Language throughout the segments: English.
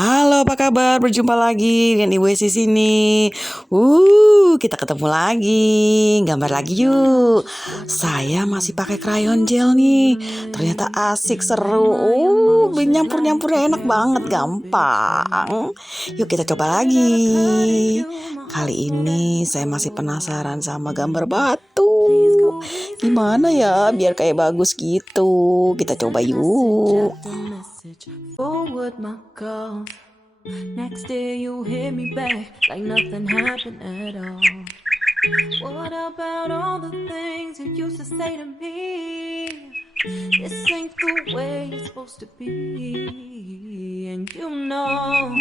Halo, apa kabar? Berjumpa lagi dengan Ibu Esi sini. Kita ketemu lagi. Gambar lagi yuk. Saya masih pakai crayon gel nih. Ternyata asik, seru. Nyampur-nyampurnya enak banget, gampang. Yuk kita coba lagi. Kali ini saya masih penasaran sama gambar batu. Gimana ya biar kayak bagus gitu? Kita coba yuk. Forward my call. Next day you hit me back like nothing happened at all. What about all the things you used to say to me? This ain't the way it's supposed to be. And you know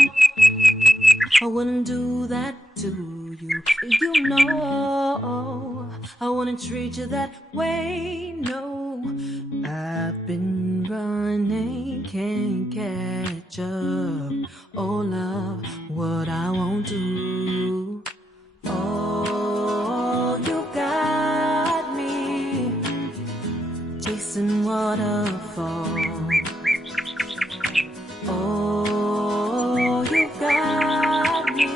I wouldn't do that to you. You know I wouldn't treat you that way. No, I've been running, can't catch up. Oh love, what I won't do. Oh, you got me chasing waterfalls. Oh, you got me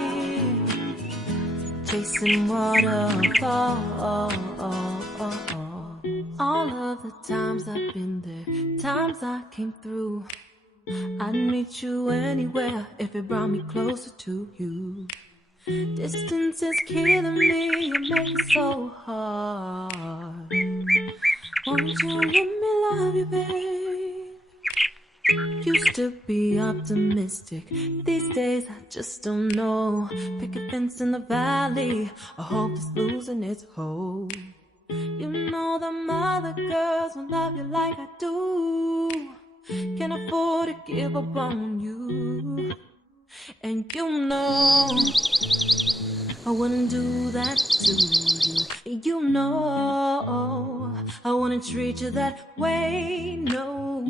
chasing waterfalls. All of the times I've been there, times I came through, I'd meet you anywhere if it brought me closer to you. Distance is killing me, you make it so hard. Won't you let me love you, babe? Used to be optimistic, these days I just don't know. Pick a fence in the valley, I hope it's losing its hold. You know them other girls won't love you like I do. Can't afford to give up on you. And you know I wouldn't do that to you. You know I wouldn't treat you that way. No,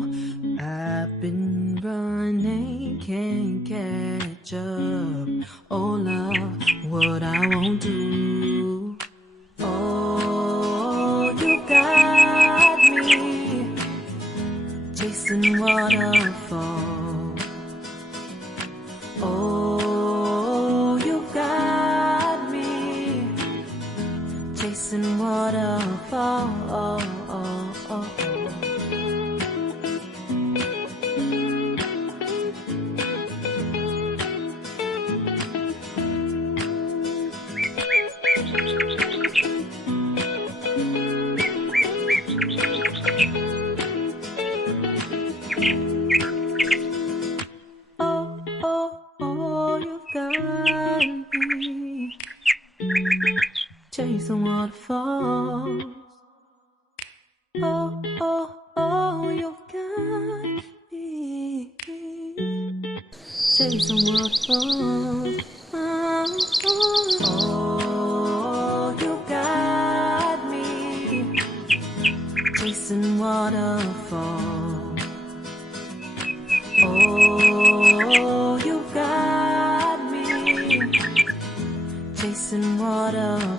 I've been running, can't catch up. Oh love, what I won't do. Oh, you got me chasing waterfalls. Oh, you got me chasing waterfalls. Chasing waterfalls. Oh, oh, oh, you got me chasing waterfalls. Oh, you got me chasing waterfalls. Oh, you got me chasing waterfalls.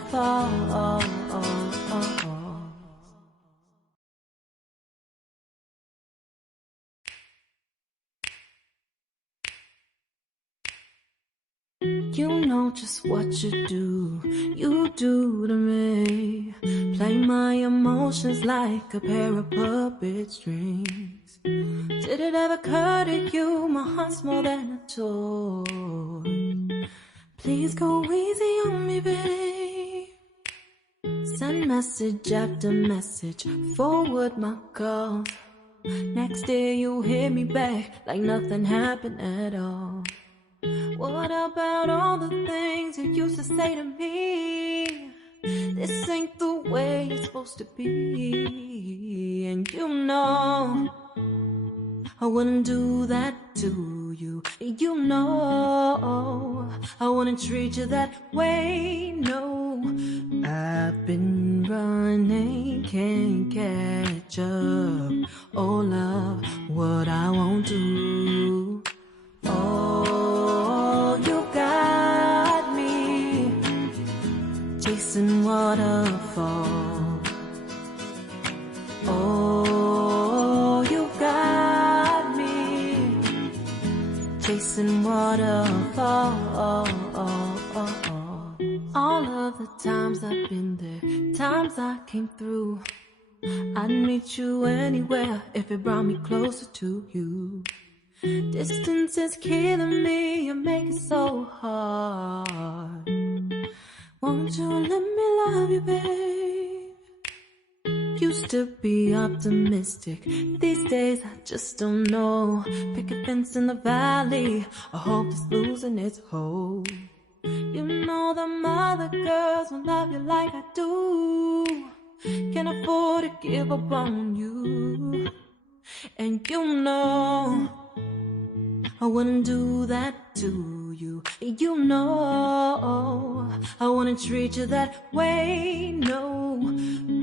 You know just what you do to me. Play my emotions like a pair of puppet strings. Did it ever occur to you my heart's more than a toy? Please go easy on me, babe. Send message after message, forward my calls. Next day you hit me back like nothing happened at all. What about all the things you used to say to me? This ain't the way it's supposed to be. And you know I wouldn't do that to you. You know I wouldn't treat you that way. No, I've been running, can't catch up. Oh love, what I won't do. Oh, you got me chasing waterfalls. Oh, you got me chasing waterfall. All of the times I've been there, times I came through. I'd meet you anywhere if it brought me closer to you. Distance is killing me, you make it so hard. Won't you let me love you, babe? Used to be optimistic, these days I just don't know. Pick a fence in the valley, I hope it's losing its hold. You know them other girls won't love you like I do. Can't afford to give up on you. And you know I wouldn't do that to you. You know I wouldn't treat you that way, no.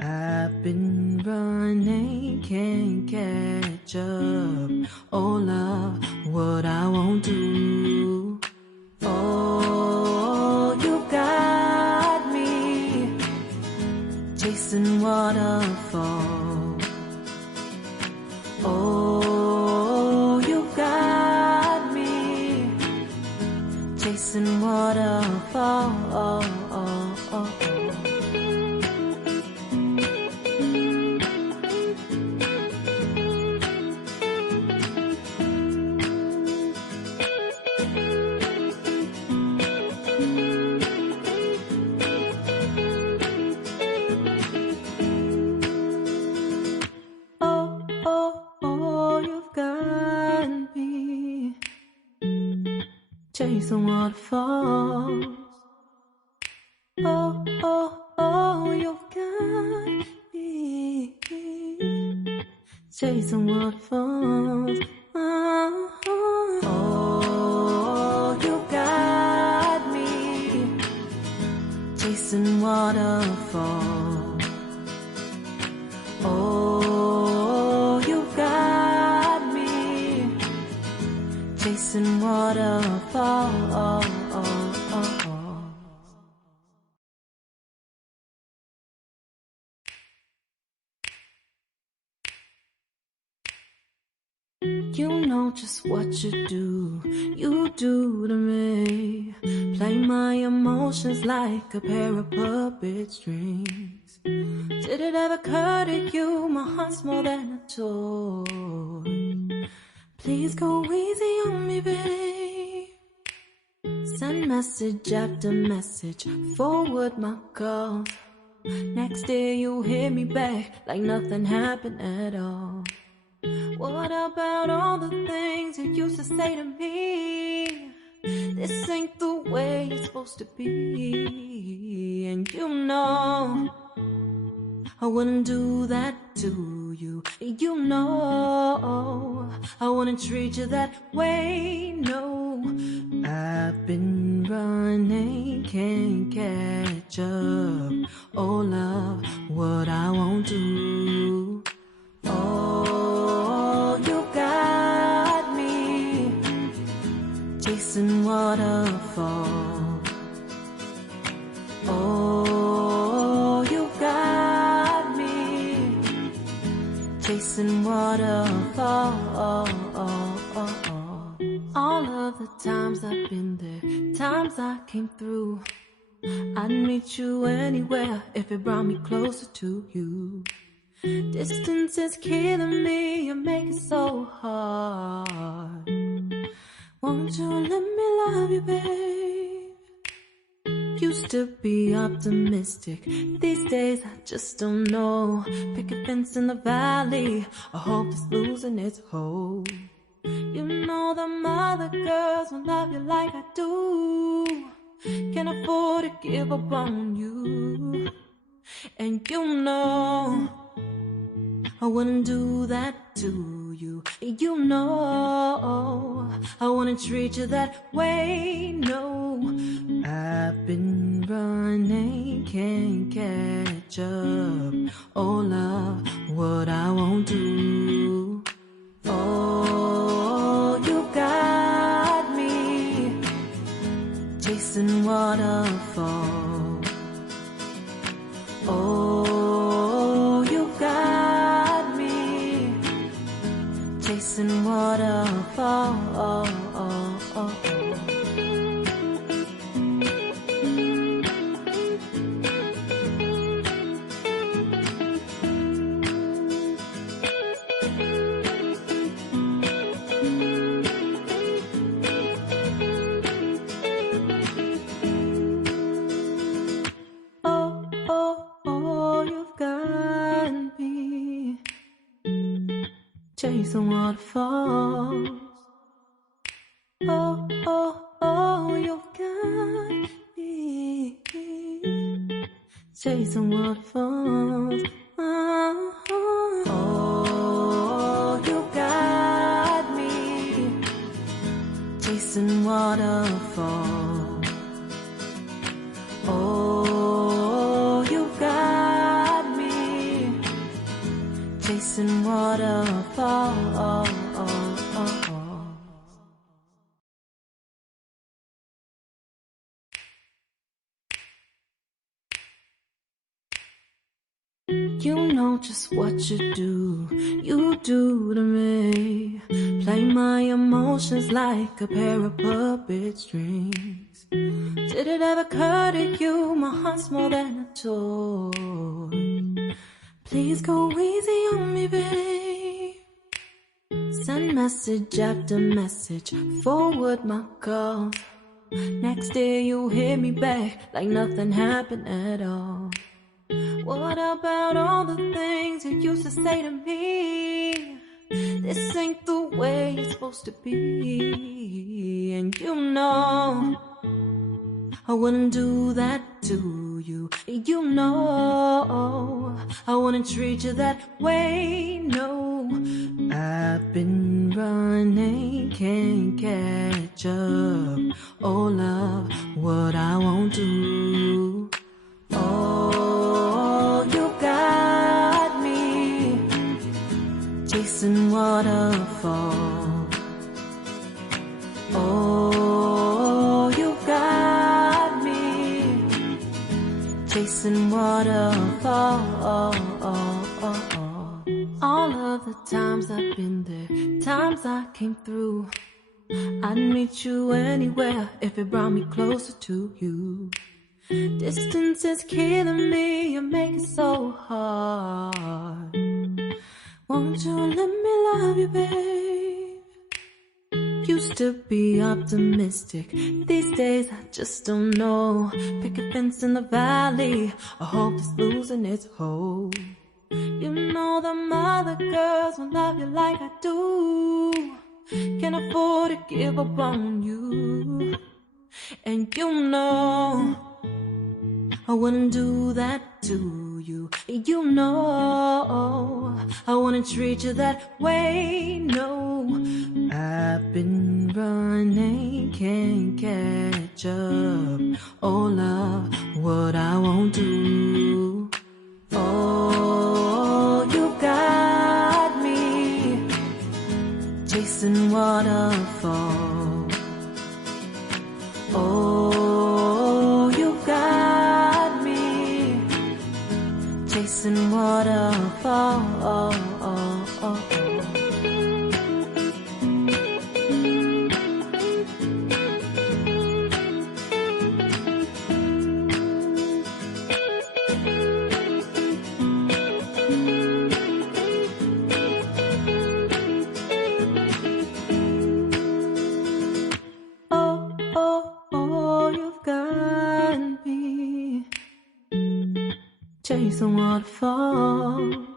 I've been running, can't catch up. Oh love, what I won't do. Oh, you got me chasing waterfall. Oh, you got me chasing waterfall. Chasing waterfalls. Oh, oh, oh, you've got me chasing waterfalls. Oh, you got me chasing waterfalls. Oh, you got me chasing waterfalls. You know just what you do to me. Play my emotions like a pair of puppet strings. Did it ever occur to you my heart's more than a toy? Please go easy on me, babe. Send message after message, forward my calls. Next day you hit me back like nothing happened at all. What about all the things you used to say to me? This ain't the way it's supposed to be. And you know I wouldn't do that to you. You know I wouldn't treat you that way, no. I've been running, can't catch up. Oh love, what I won't do. Oh, you got me chasing waterfall. Oh, you got me chasing waterfall. All of the times I've been there, times I came through. I'd meet you anywhere if it brought me closer to you. Distance is killing me, you make it so hard. Won't you let me love you, babe? Used to be optimistic, these days I just don't know. Pick a fence in the valley, I hope it's losing its hold. You know them other girls won't love you like I do. Can't afford to give up on you. And you know I wouldn't do that to you. You know I wouldn't treat you that way, no. I've been running, can't catch up. Oh love, what I won't do. Oh, you got me chasing waterfall. Oh, you got me chasing waterfall. chasing waterfalls. Oh, oh, oh, you've got me chasing waterfalls. Oh, oh, you got me chasing waterfalls. Oh, you got me chasing waterfalls. You know just what you do to me. Play my emotions like a pair of puppet strings. Did it ever occur to you my heart's more than a toy? Please go easy on me, babe. Send message after message, forward my calls. Next day you hit me back like nothing happened at all. What about all the things you used to say to me? This ain't the way it's supposed to be. And you know I wouldn't do that to you. You know I wouldn't treat you that way, no. I've been running, can't catch up. Oh love, what I won't do. Oh, you got me chasing waterfalls. Oh, you got me chasing waterfalls. All of the times I've been there, times I came through, I'd meet you anywhere if it brought me closer to you. Distance is killing me, you make it so hard. Won't you let me love you, babe? Used to be optimistic, these days I just don't know. Pick a fence in the valley, I hope it's losing its hold. You know them other girls won't love you like I do. Can't afford to give up on you. And you know I wouldn't do that to you. You know I wouldn't treat you that way, no. I've been running, can't catch up. Oh love, what I won't do. Oh, you got me chasing waterfalls. Oh, you got me chasing waterfalls. Chasing waterfalls.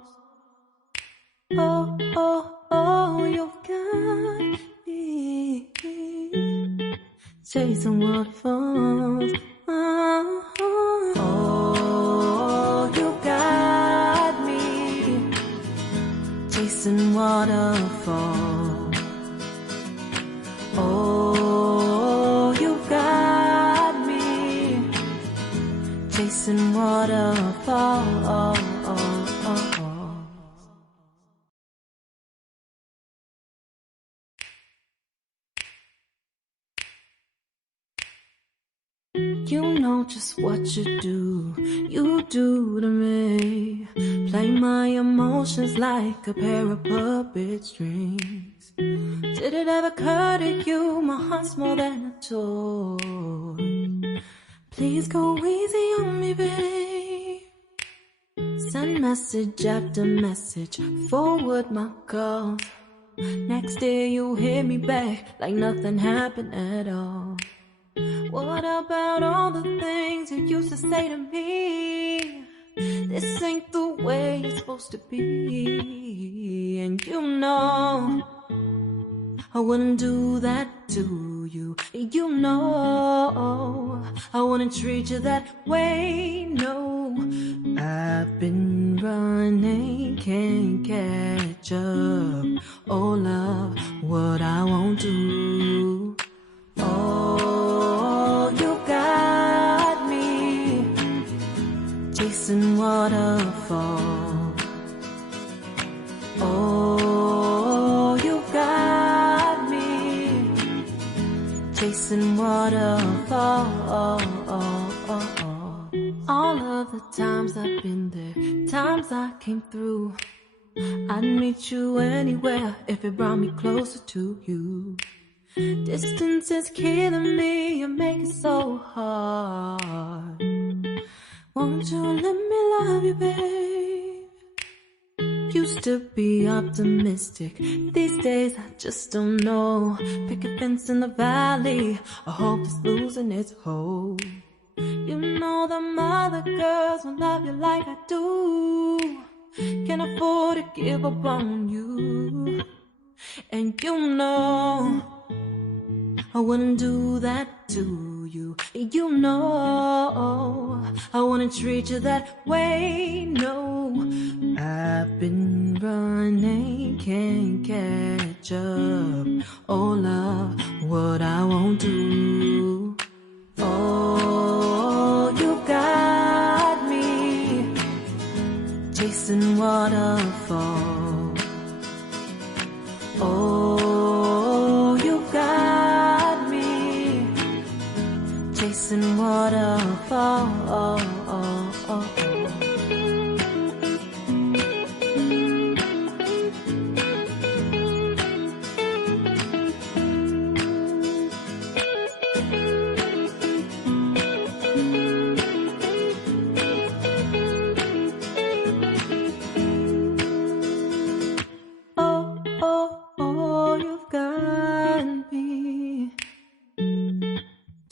Oh, oh, oh, you've got me chasing waterfalls. Oh, oh, you got me chasing waterfalls. Oh, you got me chasing waterfalls. You know just what you do to me. Play my emotions like a pair of puppet strings. Did it ever occur to you my heart's more than a toy? Please go easy on me, babe. Send message after message, forward my calls. Next day you hit me back like nothing happened at all. What about all the things you used to say to me? This ain't the way it's supposed to be. And you know I wouldn't do that to you. You know I wouldn't treat you that way. No, I've been running, can't catch up. Oh love, what I won't do. Oh, you got me chasing waterfalls. Oh, you got me chasing waterfalls. All of the times I've been there, times I came through, I'd meet you anywhere if it brought me closer to you. Distance is killing me, you make it so hard. Won't you let me love you, babe? Used to be optimistic, these days I just don't know. Pick a fence in the valley, I hope it's losing its hold. You know them other girls won't love you like I do. Can't afford to give up on you. And you know I wouldn't do that to you. You know I wouldn't treat you that way. No, I've been running, can't catch up. Oh love, what I won't do. Oh, you got me chasing waterfalls. Oh, you got me chasing waterfalls.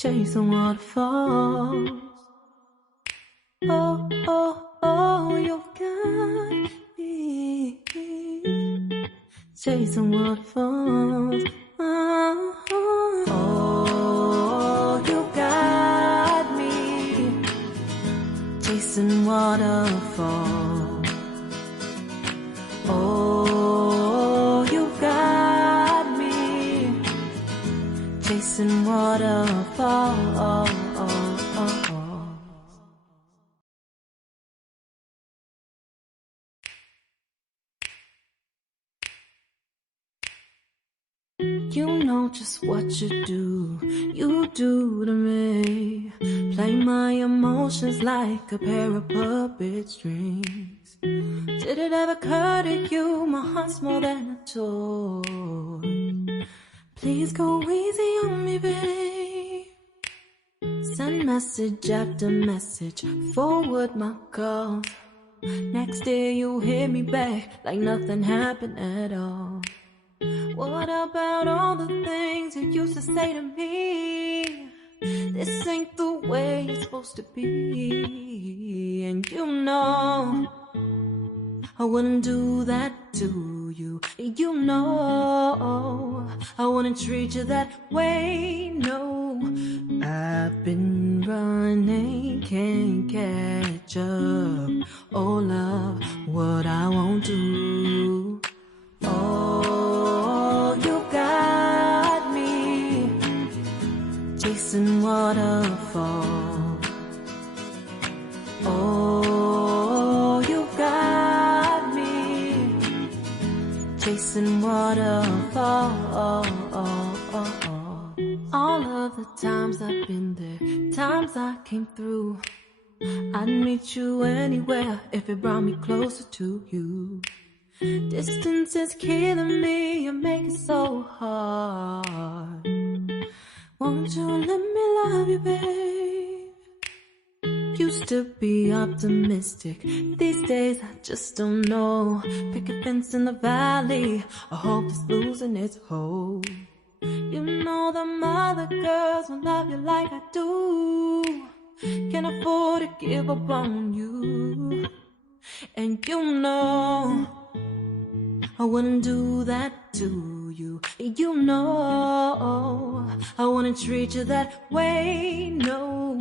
Chasing waterfalls. Oh, oh, oh, you've got me chasing waterfalls. Oh, oh, you got me chasing waterfalls. Oh, you got me chasing waterfalls. You know just what you do to me. Play my emotions like a pair of puppet strings. Did it ever occur to you my heart's more than a toy? Please go easy on me, babe. Send message after message, forward my calls. Next day you hit me back like nothing happened at all. What about all the things you used to say to me? This ain't the way it's supposed to be. And you know I wouldn't do that to you. You know I wouldn't treat you that way. No, I've been running, can't catch up. Oh love, what I won't do. Oh, you got me chasing waterfalls. Oh, you got me chasing waterfalls. All of the times I've been there, times I came through, I'd meet you anywhere if it brought me closer to you. Distance is killing me, you make it so hard. Won't you let me love you, babe? Used to be optimistic, these days I just don't know. Pick a fence in the valley, I hope it's losing its hold. You know them other girls won't love you like I do. Can't afford to give up on you. And you know I wouldn't do that to you. You know I wouldn't treat you that way. No,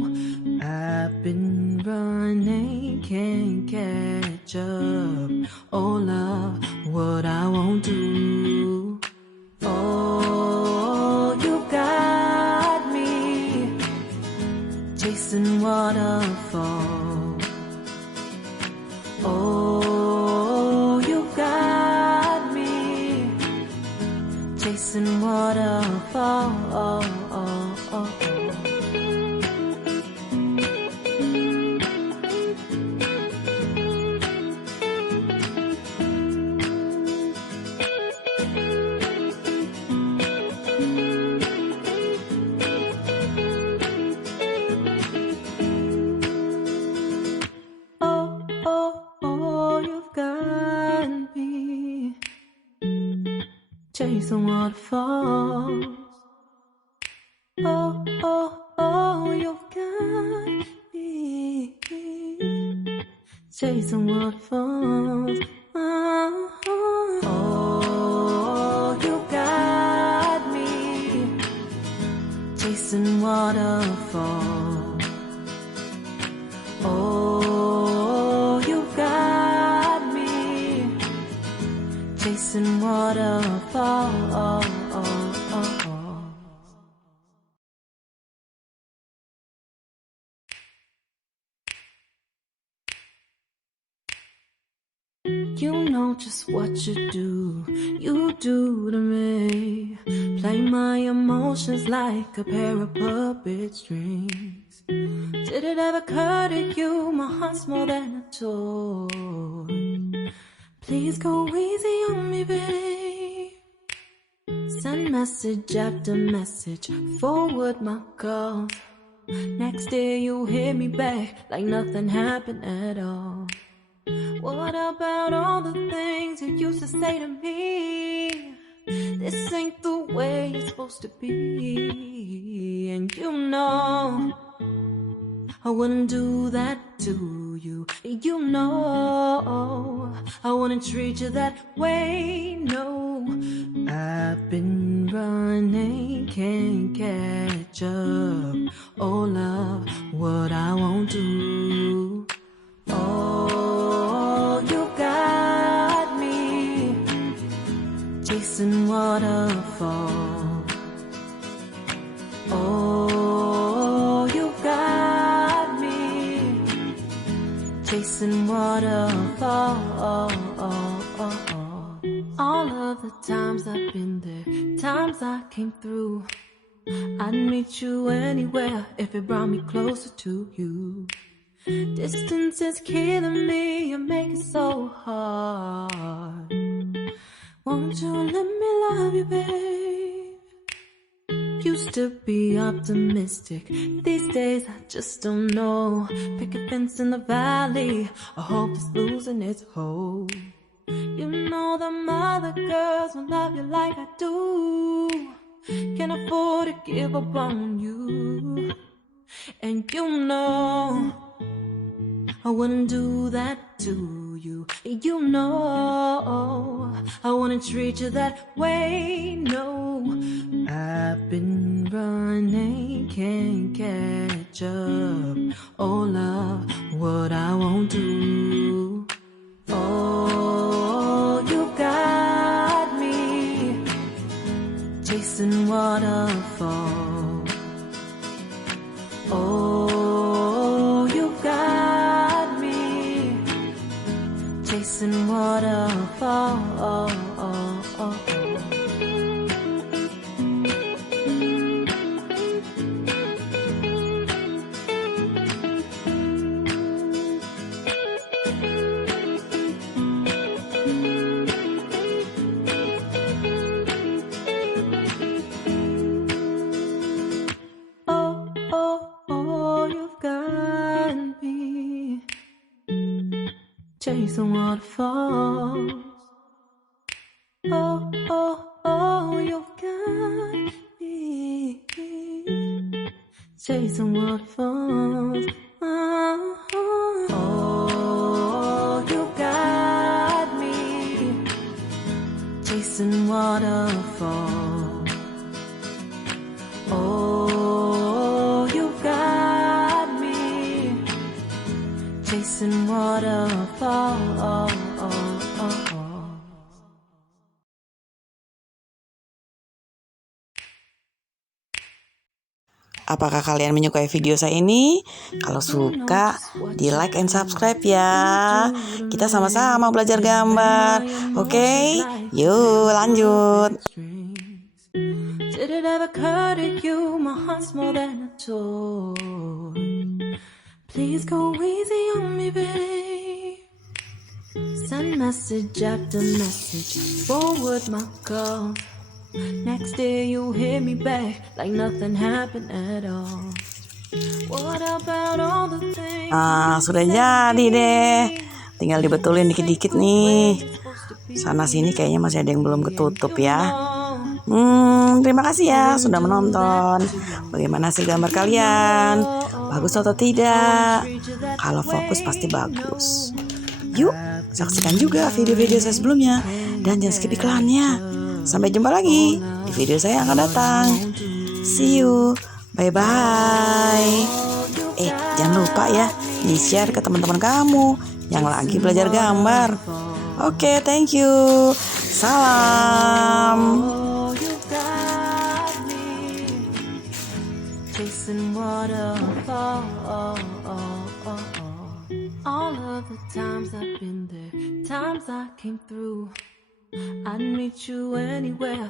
I've been running, can't catch up. Oh love, what I won't do. Oh, you got me chasing waterfalls. Oh, you got me chasing waterfalls. Chasing waterfalls. Oh, oh, oh, you've got me chasing waterfalls. Oh, oh, you got me chasing waterfalls. Oh, you got me chasing waterfalls. You know just what you do to me. Play my emotions like a pair of puppet strings. Did it ever occur to you my heart's more than a toy? Please go easy on me, babe. Send message after message, forward my calls. Next day you hit me back like nothing happened at all. What about all the things you used to say to me? This ain't the way it's supposed to be. And you know I wouldn't do that to you. You know I wouldn't treat you that way. No, I've been running, can't catch up. Oh love, what I won't do. Oh, you got me chasing waterfalls. Oh, you got me chasing waterfalls. All of the times I've been there, times I came through, I'd meet you anywhere if it brought me closer to you. Distance is killing me, you make it so hard. Won't you let me love you, babe? Used to be optimistic, these days I just don't know. Pick a fence in the valley, I hope it's losing its hold. You know them other girls won't love you like I do. Can't afford to give up on you. And you know I wouldn't do that to you. You know I wouldn't treat you that way. No, I've been running, can't catch up. Oh love, what I won't do. Oh, you got me chasing waterfalls. Oh, you got me chasing waterfalls. Chasing waterfalls. Oh, oh, oh, you've got me chasing waterfalls. Oh, oh, you got Oh, you got me chasing waterfalls. Apakah kalian menyukai video saya ini? Kalau suka, di like and subscribe ya. Kita sama-sama belajar gambar. Oke? Yuk lanjut. Did it ever occur to you my heart's more than a toy? Please go easy on me, babe. Send message after message, forward my call. Next day you hit me back like nothing happened at all. What about all the things? Sudah jadi deh. Tinggal dibetulin dikit-dikit nih. Sana sini kayaknya masih ada yang belum ketutup ya. Terima kasih ya sudah menonton. Bagaimana hasil gambar kalian? Bagus atau tidak? Kalau fokus pasti bagus. Yuk, saksikan juga video-video saya sebelumnya. Dan jangan skip iklannya. Sampai jumpa lagi di video saya yang akan datang. See you. Bye-bye. Jangan lupa ya, di-share ke teman-teman kamu yang lagi belajar gambar. Oke, thank you. Salam. Chasing waterfalls. All of the times I've been there, times I came through, I'd meet you anywhere.